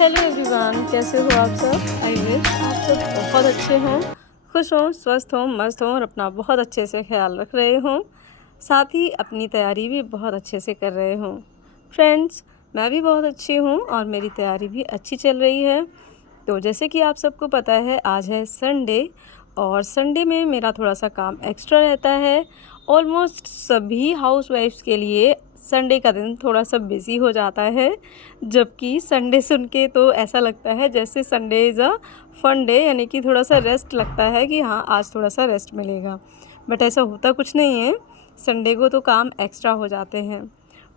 Hello everyone, कैसे हो आप सब। आई विश आप सब बहुत अच्छे हों, खुश हों, स्वस्थ हों, मस्त हों और अपना बहुत अच्छे से ख्याल रख रहे हों। साथ ही अपनी तैयारी भी बहुत अच्छे से कर रहे हों। फ्रेंड्स, मैं भी बहुत अच्छी हूँ और मेरी तैयारी भी अच्छी चल रही है। तो जैसे कि आप सबको पता है, आज है संडे और संडे में मेरा थोड़ा सा काम एक्स्ट्रा रहता है। ऑलमोस्ट सभी हाउसवाइफ्स के लिए संडे का दिन थोड़ा सा बिज़ी हो जाता है, जबकि संडे सुन के तो ऐसा लगता है जैसे Sunday is a fun day, यानी कि थोड़ा सा रेस्ट लगता है कि हाँ, आज थोड़ा सा रेस्ट मिलेगा। बट ऐसा होता कुछ नहीं है, संडे को तो काम एक्स्ट्रा हो जाते हैं।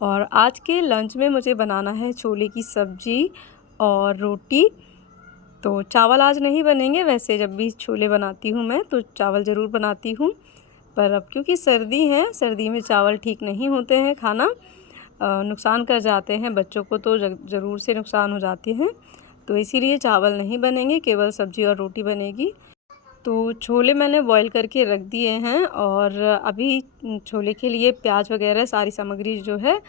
और आज के लंच में मुझे बनाना है छोले की सब्ज़ी और रोटी। तो चावल आज नहीं बनेंगे, वैसे जब भी छोले बनाती हूँ मैं तो चावल ज़रूर बनाती हूँ, पर अब क्योंकि सर्दी है, सर्दी में चावल ठीक नहीं होते हैं खाना, नुकसान कर जाते हैं, बच्चों को तो ज़रूर से नुकसान हो जाते हैं। तो इसीलिए चावल नहीं बनेंगे, केवल सब्ज़ी और रोटी बनेगी। तो छोले मैंने बॉईल करके रख दिए हैं और अभी छोले के लिए प्याज वगैरह सारी सामग्री जो है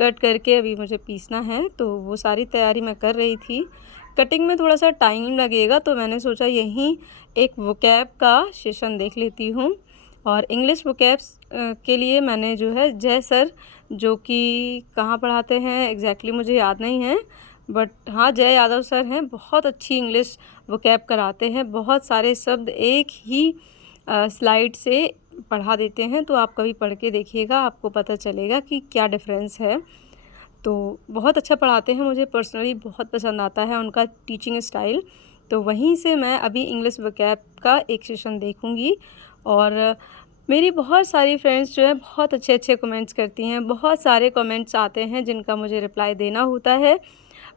कट करके अभी मुझे पीसना है, तो वो सारी तैयारी मैं कर रही थी। कटिंग में थोड़ा सा टाइम लगेगा, तो मैंने सोचा यहीं एक वोकैब का सेशन देख लेती हूँ। और इंग्लिश वोकैब्स के लिए मैंने जो है जय सर, जो कि कहाँ पढ़ाते हैं एग्जैक्टली मुझे याद नहीं है, बट हाँ, जय यादव सर हैं, बहुत अच्छी इंग्लिश वोकैब कराते हैं। बहुत सारे शब्द एक ही स्लाइड से पढ़ा देते हैं, तो आप कभी पढ़ के देखिएगा, आपको पता चलेगा कि क्या डिफरेंस है। तो बहुत अच्छा पढ़ाते हैं, मुझे पर्सनली बहुत पसंद आता है उनका टीचिंग स्टाइल। तो वहीं से मैं अभी इंग्लिश वोकैब का एक सेशन देखूँगी। और मेरी बहुत सारी फ्रेंड्स जो हैं बहुत अच्छे अच्छे कमेंट्स करती हैं, बहुत सारे कमेंट्स आते हैं जिनका मुझे रिप्लाई देना होता है।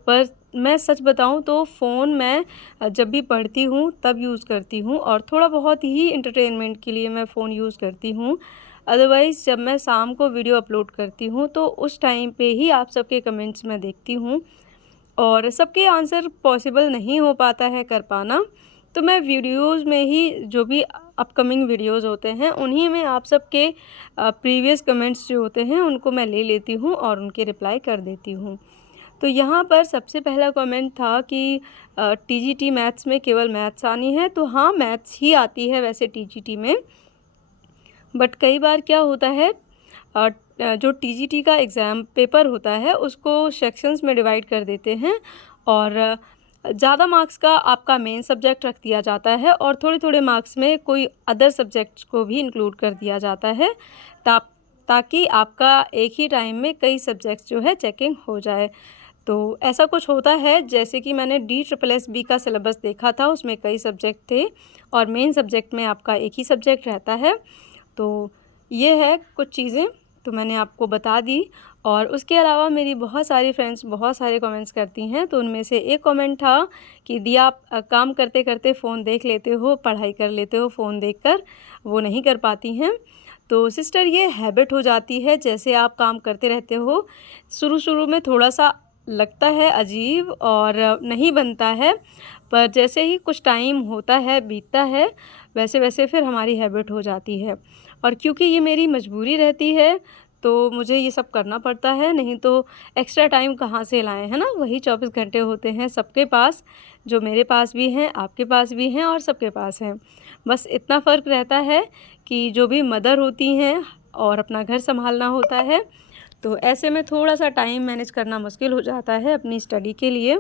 पर मैं सच बताऊं तो फ़ोन मैं जब भी पढ़ती हूँ तब यूज़ करती हूँ, और थोड़ा बहुत ही एंटरटेनमेंट के लिए मैं फ़ोन यूज़ करती हूँ। अदरवाइज़ जब मैं शाम को वीडियो अपलोड करती हूँ तो उस टाइम पे ही आप सबके कमेंट्स मैं देखती हूँ, और सबके आंसर पॉसिबल नहीं हो पाता है कर पाना। तो मैं वीडियोज़ में ही जो भी अपकमिंग वीडियोज़ होते हैं उन्हीं में आप सबके प्रीवियस कमेंट्स जो होते हैं उनको मैं ले लेती हूँ और उनके रिप्लाई कर देती हूँ। तो यहाँ पर सबसे पहला कमेंट था कि टीजीटी मैथ्स में केवल मैथ्स आनी है। तो हाँ, मैथ्स ही आती है वैसे टीजीटी में, बट कई बार क्या होता है, जो टीजीटी का एग्ज़ाम पेपर होता है उसको सेक्शंस में डिवाइड कर देते हैं, और ज़्यादा मार्क्स का आपका मेन सब्जेक्ट रख दिया जाता है और थोड़े थोड़े मार्क्स में कोई अदर सब्जेक्ट्स को भी इंक्लूड कर दिया जाता है, ताकि आपका एक ही टाइम में कई सब्जेक्ट्स जो है चेकिंग हो जाए। तो ऐसा कुछ होता है, जैसे कि मैंने DSSB का सिलेबस देखा था, उसमें कई सब्जेक्ट थे और मेन सब्जेक्ट में आपका एक ही सब्जेक्ट रहता है। तो ये है कुछ चीज़ें, तो मैंने आपको बता दी। और उसके अलावा मेरी बहुत सारी फ्रेंड्स बहुत सारे कमेंट्स करती हैं, तो उनमें से एक कमेंट था कि दी आप काम करते करते फ़ोन देख लेते हो, पढ़ाई कर लेते हो फ़ोन देखकर, वो नहीं कर पाती हैं। तो सिस्टर, ये हैबिट हो जाती है, जैसे आप काम करते रहते हो, शुरू शुरू में थोड़ा सा लगता है अजीब और नहीं बनता है, पर जैसे ही कुछ टाइम होता है, बीतता है, वैसे वैसे फिर हमारी हैबिट हो जाती है। और क्योंकि ये मेरी मजबूरी रहती है तो मुझे ये सब करना पड़ता है, नहीं तो एक्स्ट्रा टाइम कहाँ से लाएं, है ना। वही 24 घंटे होते हैं सबके पास, जो मेरे पास भी हैं, आपके पास भी हैं और सबके पास हैं। बस इतना फ़र्क रहता है कि जो भी मदर होती हैं और अपना घर संभालना होता है, तो ऐसे में थोड़ा-सा टाइम मैनेज करना मुश्किल हो जाता है अपनी स्टडी के लिए।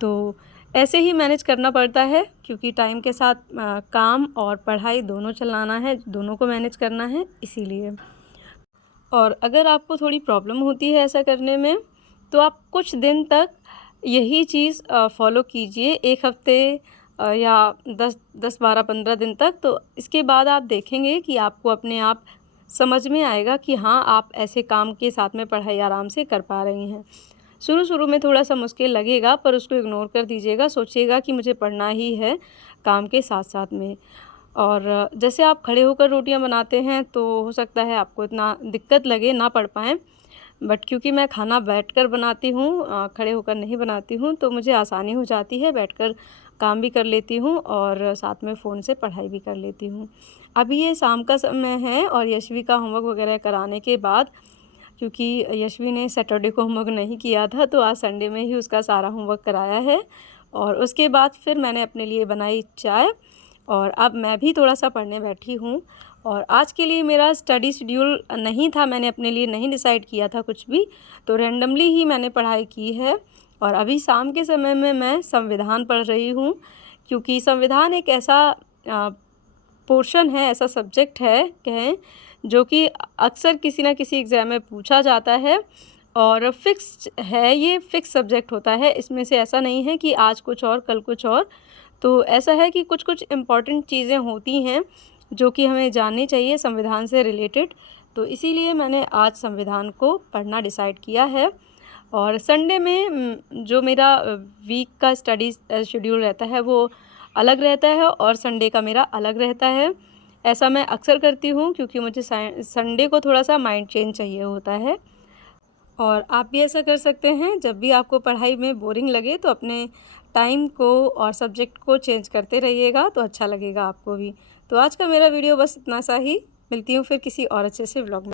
तो ऐसे ही मैनेज करना पड़ता है, क्योंकि टाइम के साथ काम और पढ़ाई दोनों चलाना है, दोनों को मैनेज करना है, इसीलिए। और अगर आपको थोड़ी प्रॉब्लम होती है ऐसा करने में, तो आप कुछ दिन तक यही चीज़ फ़ॉलो कीजिए, 1 हफ़्ते या 10, 12, 15 दिन तक। तो इसके बाद आप देखेंगे कि आपको अपने आप समझ में आएगा कि हाँ, आप ऐसे काम के साथ में पढ़ाई आराम से कर पा रही हैं। शुरू-शुरू में थोड़ा-सा मुश्किल लगेगा, पर उसको इग्नोर कर दीजिएगा, सोचिएगा कि मुझे पढ़ना ही है काम के साथ-साथ में। और जैसे आप खड़े होकर रोटियां बनाते हैं, तो हो सकता है आपको इतना दिक्कत लगे, ना पढ़ पाएँ, बट क्योंकि मैं खाना बैठकर बनाती हूँ, खड़े होकर नहीं बनाती हूँ, तो मुझे आसानी हो जाती है, बैठकर काम भी कर लेती हूँ और साथ में फ़ोन से पढ़ाई भी कर लेती हूँ। अभी ये शाम का समय है और यशवी का होमवर्क वगैरह कराने के बाद क्योंकि यशवी ने सैटरडे को होमवर्क नहीं किया था, तो आज संडे में ही उसका सारा होमवर्क कराया है। और उसके बाद फिर मैंने अपने लिए बनाई चाय और अब मैं भी थोड़ा सा पढ़ने बैठी हूँ। और आज के लिए मेरा स्टडी शेड्यूल नहीं था, मैंने अपने लिए नहीं डिसाइड किया था कुछ भी, तो रैंडमली ही मैंने पढ़ाई की है। और अभी शाम के समय में मैं संविधान पढ़ रही हूँ, क्योंकि संविधान एक ऐसा पोर्शन है, ऐसा सब्जेक्ट है कहें, जो कि अक्सर किसी न किसी एग्ज़ाम में पूछा जाता है और फिक्स है, ये फिक्स सब्जेक्ट होता है। इसमें से ऐसा नहीं है कि आज कुछ और कल कुछ और। तो ऐसा है कि कुछ कुछ इम्पॉर्टेंट चीज़ें होती हैं जो कि हमें जाननी चाहिए संविधान से रिलेटेड। तो इसीलिए मैंने आज संविधान को पढ़ना डिसाइड किया है। और संडे में जो मेरा वीक का स्टडी शेड्यूल रहता है वो अलग रहता है और संडे का मेरा अलग रहता है। ऐसा मैं अक्सर करती हूँ क्योंकि मुझे संडे को थोड़ा सा माइंड चेंज चाहिए होता है। और आप भी ऐसा कर सकते हैं, जब भी आपको पढ़ाई में बोरिंग लगे तो अपने टाइम को और सब्जेक्ट को चेंज करते रहिएगा, तो अच्छा लगेगा आपको भी। तो आज का मेरा वीडियो बस इतना सा ही। मिलती हूँ फिर किसी और अच्छे से व्लॉग में।